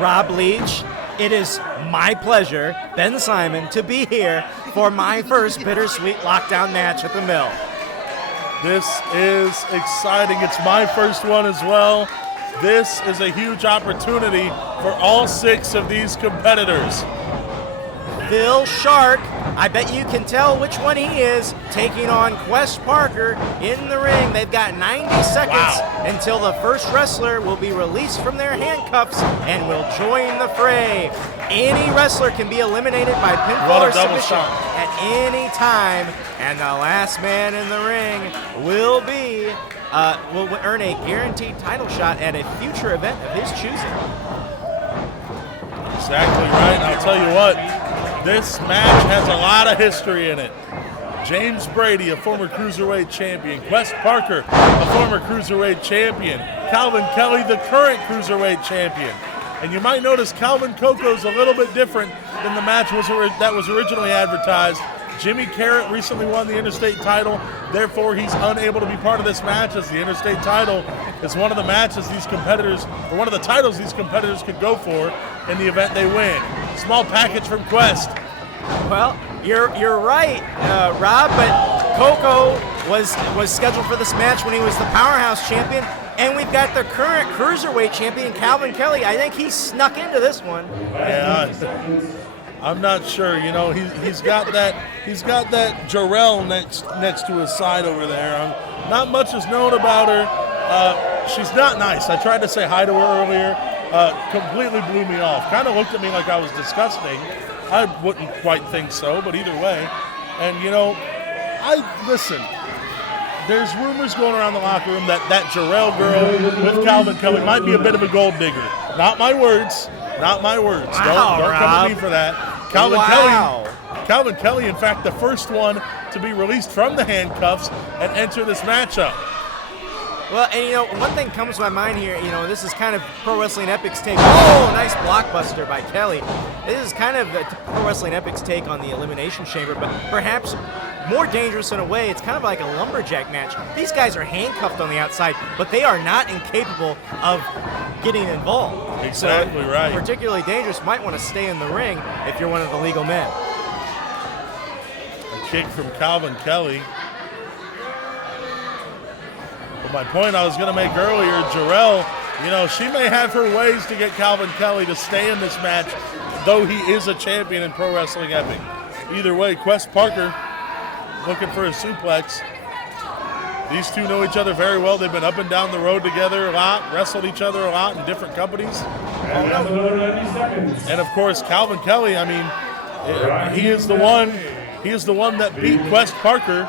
Rob Leach, it is my pleasure, Ben Simon, to be here for my first Bittersweet Lockdown match at the Mill. This is exciting. It's my first one as well. This is a huge opportunity for all 6 of these competitors. Phil Shark, I bet you can tell which one he is, taking on Quest Parker in the ring. They've got 90 seconds until the first wrestler will be released from their handcuffs and will join the fray. Any wrestler can be eliminated by pinfall or submission at any time, and the last man in the ring will earn a guaranteed title shot at a future event of his choosing. Exactly right. And I'll tell you what, this match has a lot of history in it. James Brady, a former Cruiserweight champion. Quest Parker, a former Cruiserweight champion. Calvin Kelly, the current Cruiserweight champion. And you might notice Calvin Coco's a little bit different than the match that was originally advertised. Jimmy Carrot recently won the Interstate title, therefore he's unable to be part of this match, as the Interstate title is one of the matches these competitors, or one of the titles these competitors could go for in the event they win. Small package from Quest. Well, you're right, Rob, but Coco was scheduled for this match when he was the Powerhouse champion, and we've got the current Cruiserweight champion, Calvin Kelly. I think he snuck into this one. Yeah, I'm not sure. You know, he's got that Jarrell next to his side over there. Not much is known about her. She's not nice. I tried to say hi to her earlier. Completely blew me off. Kind of looked at me like I was disgusting. I wouldn't quite think so, but either way. And you know, listen. There's rumors going around the locker room that Jarrell girl with Calvin Kelly might be a bit of a gold digger. Not my words. Not my words. Wow, don't come at me for that. Calvin Kelly, in fact, the first one to be released from the handcuffs and enter this matchup. Well, and you know, one thing comes to my mind here, you know, this is kind of Pro Wrestling Epic's take. Oh, nice blockbuster by Kelly. This is kind of Pro Wrestling Epic's take on the Elimination Chamber, but perhaps more dangerous in a way. It's kind of like a lumberjack match. These guys are handcuffed on the outside, but they are not incapable of getting involved. Exactly right. Particularly dangerous. Might want to stay in the ring if you're one of the legal men. A kick from Calvin Kelly. But my point I was going to make earlier, Jarrell, you know, she may have her ways to get Calvin Kelly to stay in this match, though he is a champion in Pro Wrestling Epic. Either way, Quest Parker looking for a suplex. These two know each other very well. They've been up and down the road together a lot, wrestled each other a lot in different companies. And of course, Calvin Kelly, I mean, he is the one that beat Quest Parker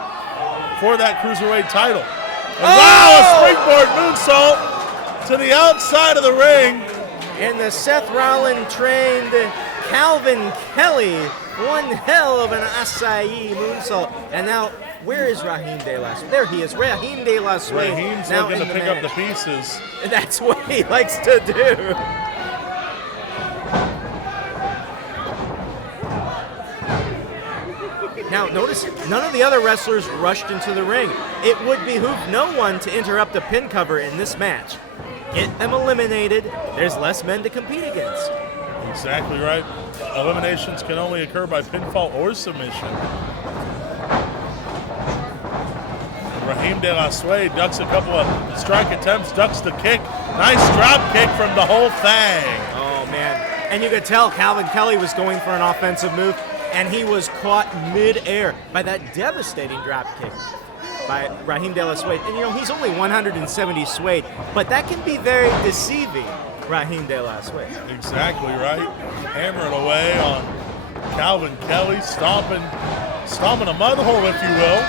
for that Cruiserweight title. And wow, a springboard moonsault to the outside of the ring. And the Seth Rollins trained Calvin Kelly, one hell of an acai moonsault. And now, where is Raheem De La Suede? There he is, Raheem De La Suede. Raheem's now looking to pick up the pieces. That's what he likes to do. Now, notice none of the other wrestlers rushed into the ring. It would behoove no one to interrupt a pin cover in this match. Get them eliminated. There's less men to compete against. Exactly right. Eliminations can only occur by pinfall or submission. Raheem De La Suede ducks a couple of strike attempts, ducks the kick. Nice drop kick from the whole thing. Oh, man. And you could tell Calvin Kelly was going for an offensive move, and he was caught mid-air by that devastating drop kick by Raheem De La Suede. And, you know, he's only 170 Suede, but that can be very deceiving, Raheem De La Suede. Exactly right. Hammering away on Calvin Kelly, stomping a mud hole, if you will.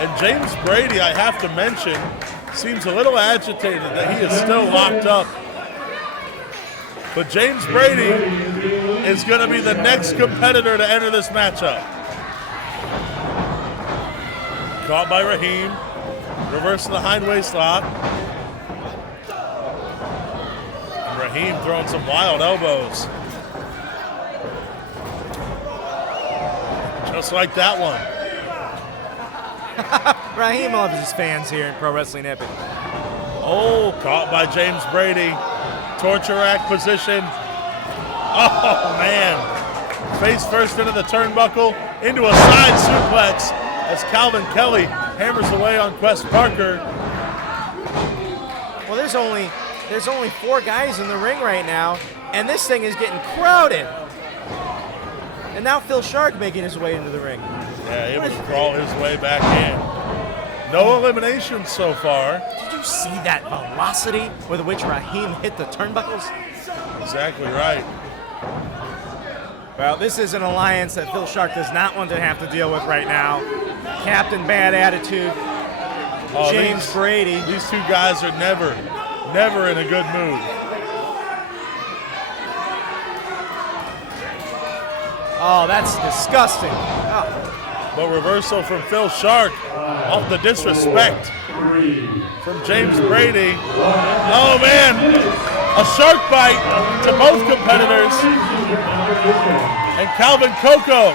And James Brady, I have to mention, seems a little agitated that he is still locked up. But James Brady is going to be the next competitor to enter this matchup. Caught by Raheem, reversing the hind waist lock. And Raheem throwing some wild elbows. Just like that one. Raheem loves his fans here in Pro Wrestling Epic. Oh, caught by James Brady. Torture rack position. Oh, man. Face first into the turnbuckle, into a side suplex as Calvin Kelly hammers away on Quest Parker. Well, there's only 4 guys in the ring right now, and this thing is getting crowded. And now Phil Shark making his way into the ring. Yeah, able to crawl his way back in. No eliminations so far. Did you see that velocity with which Raheem hit the turnbuckles? Exactly right. Well, this is an alliance that Phil Shark does not want to have to deal with right now. Captain Bad Attitude, James Brady. These 2 guys are never in a good mood. Oh, that's disgusting. Oh. But reversal from Phil Shark off the disrespect from James Brady. Oh, man. A shark bite to both competitors. And Calvin Coco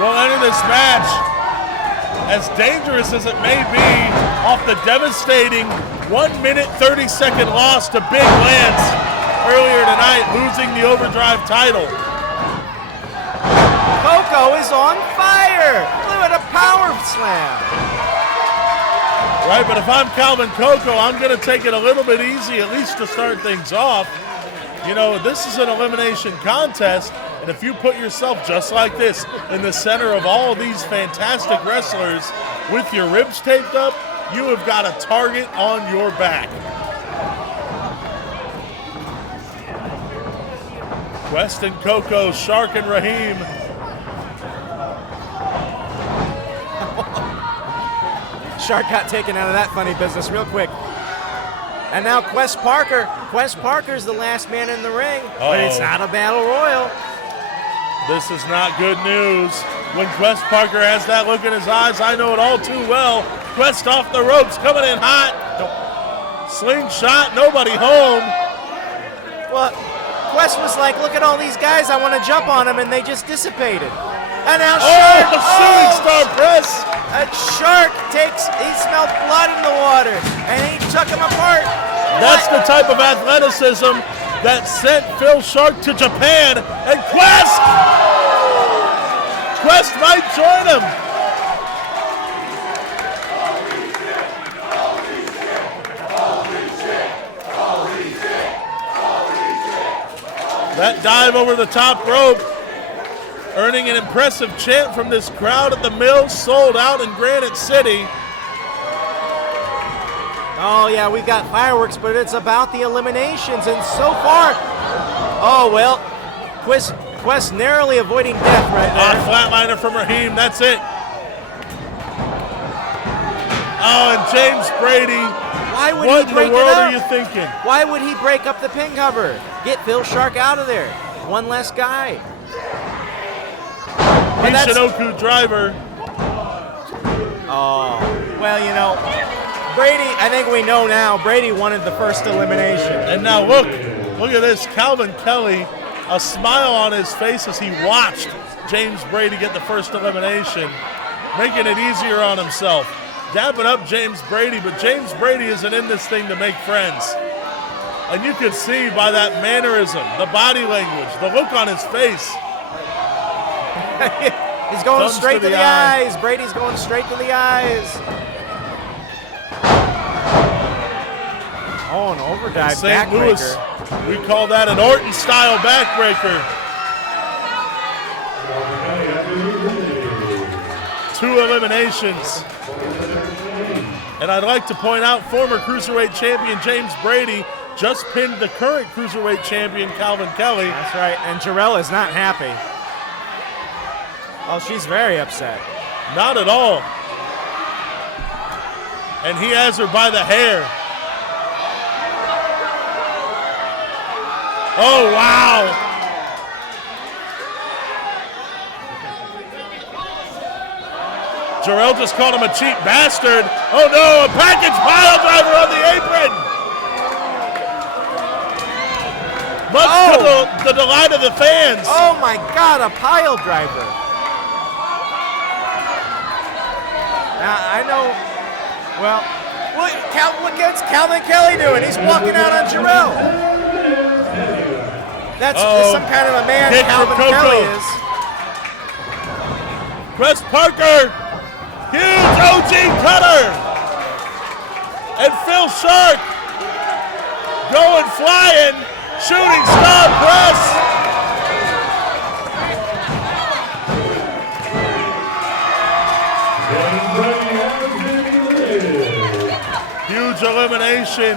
will enter this match, as dangerous as it may be, off the devastating 1 minute 30-second loss to Big Lance earlier tonight, losing the Overdrive title. Coco is on fire. Look at a power slam. Right, but if I'm Calvin Coco, I'm going to take it a little bit easy, at least to start things off. You know, this is an elimination contest, and if you put yourself just like this in the center of all of these fantastic wrestlers with your ribs taped up, you have got a target on your back. Quest and Coco, Shark and Raheem. Shark got taken out of that funny business real quick. And now Quest Parker. Quest Parker's the last man in the ring, but it's not a battle royal. This is not good news. When Quest Parker has that look in his eyes, I know it all too well. Quest off the ropes, coming in hot. Slingshot, nobody home. Well, Quest was like, look at all these guys, I want to jump on them, and they just dissipated. And now Shark. Shooting star press. A Shark he smelled blood in the water, and he took him apart. That's the type of athleticism that sent Phil Shark to Japan, and Quest might join him. That dive over the top rope, earning an impressive chant from this crowd at the Mill, sold out in Granite City. Oh, yeah, we've got fireworks, but it's about the eliminations, and so far, oh, well, Quest narrowly avoiding death right there. Flatliner from Raheem, that's it. Oh, and James Brady, what in the world are you thinking? Why would he break up the pin cover? Get Phil Shark out of there. One less guy. Michinoku driver. Oh, well, you know, Brady, I think we know now, Brady wanted the first elimination. And now look at this, Calvin Kelly, a smile on his face as he watched James Brady get the first elimination, making it easier on himself. Dapping up James Brady, but James Brady isn't in this thing to make friends. And you can see by that mannerism, the body language, the look on his face. He's going straight to the eyes. Brady's going straight to the eyes. Oh, an overdrive St. Louis, we call that an Orton-style backbreaker. 2 eliminations. And I'd like to point out former Cruiserweight champion James Brady just pinned the current Cruiserweight champion Calvin Kelly. That's right, and Jarrell is not happy. Oh, she's very upset. Not at all. And he has her by the hair. Oh, wow. Jarrell just called him a cheap bastard. Oh no, a package pile driver on the apron. Much to the delight of the fans. Oh my God, a pile driver. Now, I know, well, What's Calvin Kelly doing? He's walking out on Jarrell. That's some kind of a man Kick Calvin for Coco. Kelly is. Wes Parker, huge OG cutter. And Phil Shark going flying, shooting star press. Huge elimination.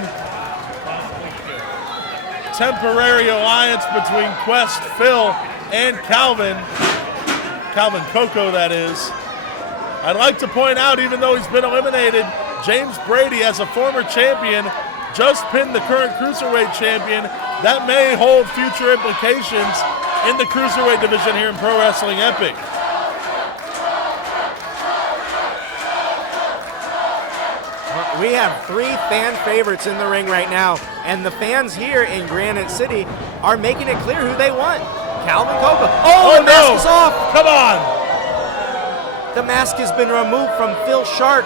Temporary alliance between Quest, Phil, and Calvin. Calvin Coco, that is. I'd like to point out, even though he's been eliminated, James Brady, as a former champion, just pinned the current Cruiserweight champion. That may hold future implications in the Cruiserweight division here in Pro Wrestling Epic. We have 3 fan favorites in the ring right now, and the fans here in Granite City are making it clear who they want. Calvin Coco. Oh, the mask is off. Come on. The mask has been removed from Phil Shark.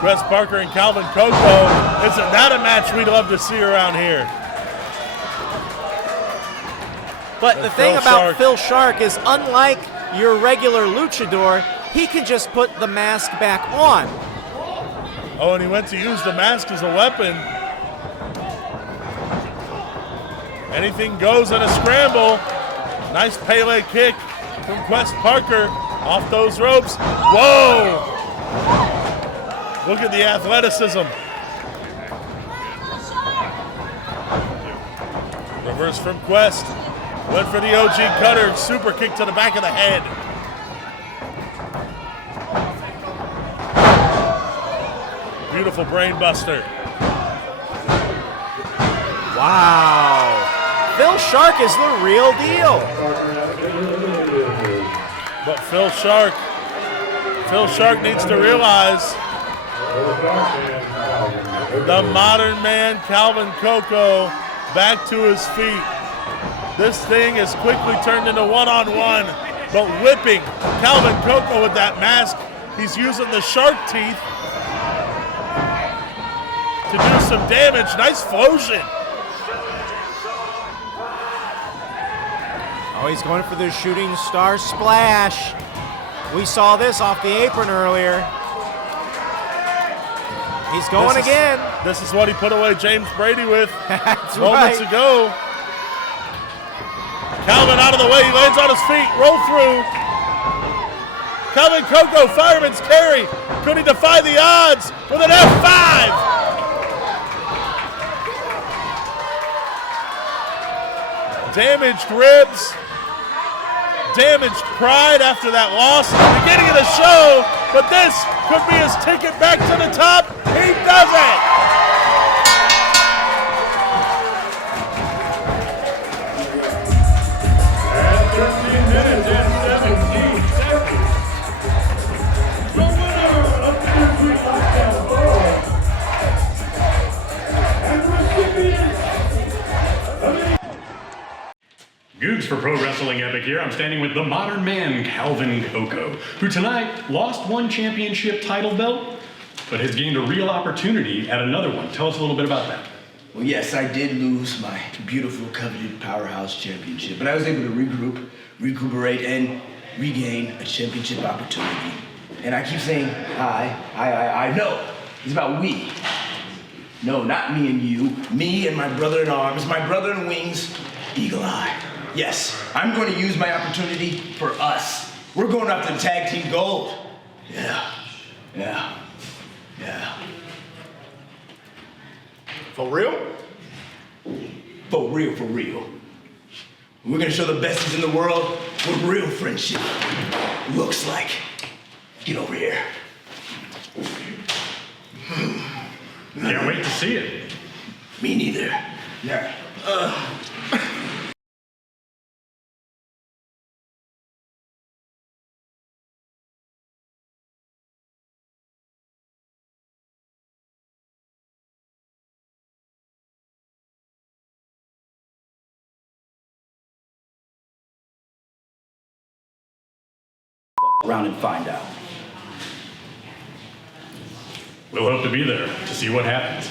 Wes Parker and Calvin Coco. Isn't that a match we'd love to see around here? But the thing about Phil Shark is, unlike your regular luchador, he can just put the mask back on. Oh, and he went to use the mask as a weapon. Anything goes in a scramble. Nice Pele kick from Quest Parker off those ropes. Whoa! Look at the athleticism. Reverse from Quest. Went for the OG cutter. Super kick to the back of the head. Beautiful brain buster. Wow. Phil Shark is the real deal. But Phil Shark needs to realize the modern man Calvin Coco back to his feet. This thing is quickly turned into one-on-one, but whipping Calvin Coco with that mask. He's using the shark teeth to do some damage. Nice flosion. Oh, he's going for the shooting star splash. We saw this off the apron earlier. He's going again. This is what he put away James Brady with moments ago. Calvin out of the way. He lands on his feet. Roll through. Calvin Coco, fireman's carry. Could he defy the odds with an F5? Damaged ribs, damaged pride after that loss at the beginning of the show, but this could be his ticket back to the top. He does it! At 13 minutes and 17 seconds, the winner of the Bittersweet Lockdown Ball and recipient of the Googs for Pro Wrestling Epic here. I'm standing with the modern man, Calvin Coco, who tonight lost one championship title belt, but has gained a real opportunity at another one. Tell us a little bit about that. Well, yes, I did lose my beautiful, coveted Powerhouse Championship, but I was able to regroup, recuperate, and regain a championship opportunity. And I keep saying I. No, it's about we. No, not me and you. Me and my brother in arms, my brother in wings, Eagle Eye. Yes, I'm going to use my opportunity for us. We're going after the tag team gold. Yeah. For real? For real. We're gonna show the besties in the world what real friendship looks like. Get over here. Can't wait to see it. Me neither. Yeah. Around and find out. We'll hope to be there to see what happens.